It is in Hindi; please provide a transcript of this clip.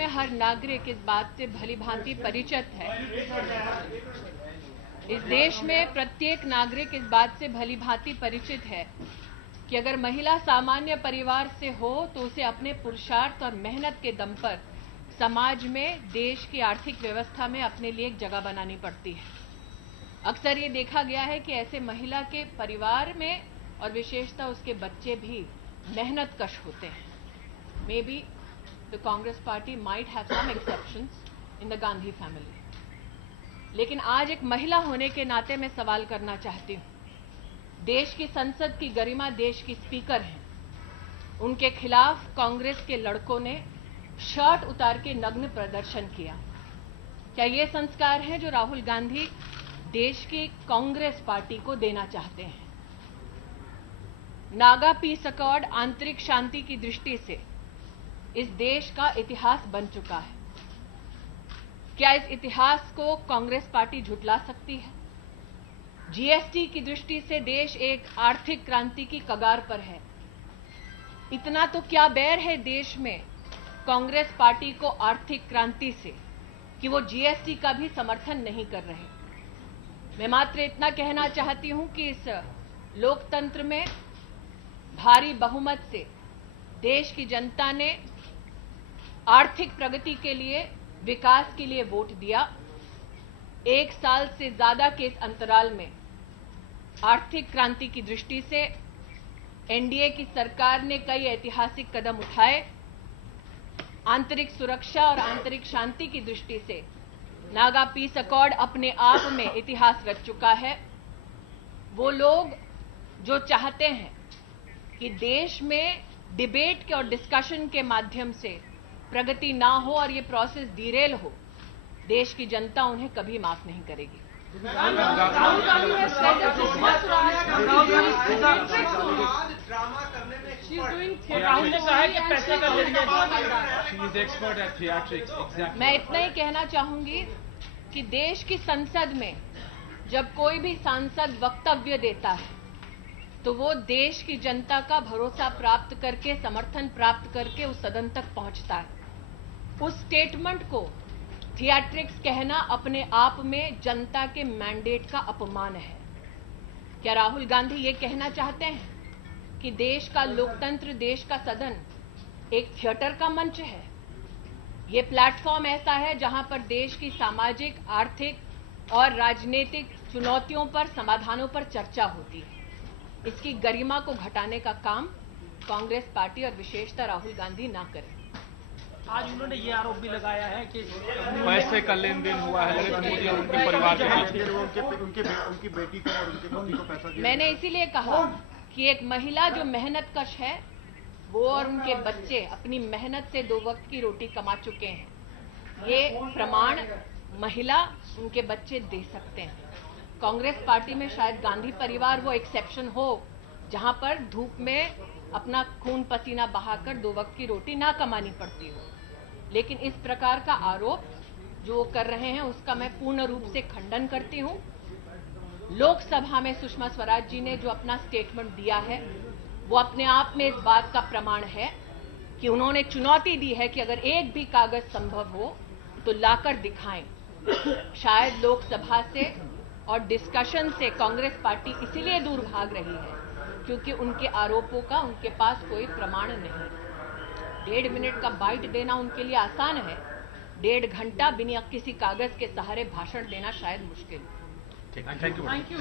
में हर नागरिक इस बात से भलीभांति परिचित है, इस देश में प्रत्येक नागरिक इस बात से भलीभांति परिचित है कि अगर महिला सामान्य परिवार से हो तो उसे अपने पुरुषार्थ और मेहनत के दम पर समाज में, देश की आर्थिक व्यवस्था में अपने लिए एक जगह बनानी पड़ती है। अक्सर ये देखा गया है कि ऐसे महिला के परिवार में और विशेषतः उसके बच्चे भी मेहनत कश होते हैं। May be the Congress party might have some exceptions in the Gandhi family, लेकिन आज एक महिला होने के नाते मैं सवाल करना चाहती हूं। देश की संसद की गरिमा देश की स्पीकर हैं, उनके खिलाफ कांग्रेस के लड़कों ने शर्ट उतार के नग्न प्रदर्शन किया। क्या ये संस्कार हैं जो राहुल गांधी देश की कांग्रेस पार्टी को देना चाहते हैं? नागा पीस अकॉर्ड आंतरिक शांति की दृष्टि से इस देश का इतिहास बन चुका है। क्या इस इतिहास को कांग्रेस पार्टी झुठला सकती है? जीएसटी की दृष्टि से देश एक आर्थिक क्रांति की कगार पर है। इतना तो क्या बैर है देश में कांग्रेस पार्टी को आर्थिक क्रांति से कि वो जीएसटी का भी समर्थन नहीं कर रहे। मैं मात्र इतना कहना चाहती हूं कि इस लोकतंत्र में भारी बहुमत से देश की जनता ने आर्थिक प्रगति के लिए, विकास के लिए वोट दिया। 1 साल से ज्यादा के इस अंतराल में आर्थिक क्रांति की दृष्टि से एनडीए की सरकार ने कई ऐतिहासिक कदम उठाए। आंतरिक सुरक्षा और आंतरिक शांति की दृष्टि से नागा पीस अकॉर्ड अपने आप में इतिहास रच चुका है। वो लोग जो चाहते हैं कि देश में डिबेट के और डिस्कशन के माध्यम से प्रगति ना हो और ये प्रोसेस डिरेल हो, देश की जनता उन्हें कभी माफ नहीं करेगी। मैं इतना ही कहना चाहूंगी कि देश की संसद में जब कोई भी सांसद वक्तव्य देता है तो वो देश की जनता का भरोसा प्राप्त करके, समर्थन प्राप्त करके उस सदन तक पहुंचता है। उस स्टेटमेंट को थिएट्रिक्स कहना अपने आप में जनता के मैंडेट का अपमान है। क्या राहुल गांधी ये कहना चाहते हैं कि देश का लोकतंत्र, देश का सदन एक थिएटर का मंच है? ये प्लेटफॉर्म ऐसा है जहां पर देश की सामाजिक, आर्थिक और राजनीतिक चुनौतियों पर, समाधानों पर चर्चा होती है। इसकी गरिमा को घटाने का काम कांग्रेस पार्टी और विशेषतः राहुल गांधी ना करें। आज उन्होंने ये आरोप भी लगाया है कि पैसे का लेन देन हुआ है नरेंद्र मोदी और उनके परिवार के बीच, उनकी बेटी को और उनके पति को पैसा दिया। मैंने इसीलिए कहा कि एक महिला जो मेहनत कश है, वो और उनके बच्चे अपनी मेहनत से 2 वक्त की रोटी कमा चुके हैं। ये प्रमाण महिला, उनके बच्चे दे सकते हैं। कांग्रेस पार्टी में शायद गांधी परिवार वो एक्सेप्शन हो जहां पर धूप में अपना खून पसीना बहाकर 2 वक्त की रोटी ना कमानी पड़ती हो, लेकिन इस प्रकार का आरोप जो वो कर रहे हैं उसका मैं पूर्ण रूप से खंडन करती हूं। लोकसभा में सुषमा स्वराज जी ने जो अपना स्टेटमेंट दिया है वो अपने आप में इस बात का प्रमाण है कि उन्होंने चुनौती दी है कि अगर एक भी कागज संभव हो तो लाकर दिखाएं। शायद लोकसभा से और डिस्कशन से कांग्रेस पार्टी इसीलिए दूर भाग रही है क्योंकि उनके आरोपों का उनके पास कोई प्रमाण नहीं। 1.5 मिनट का बाइट देना उनके लिए आसान है, 1.5 घंटा बिना किसी कागज के सहारे भाषण देना शायद मुश्किल। Thank you.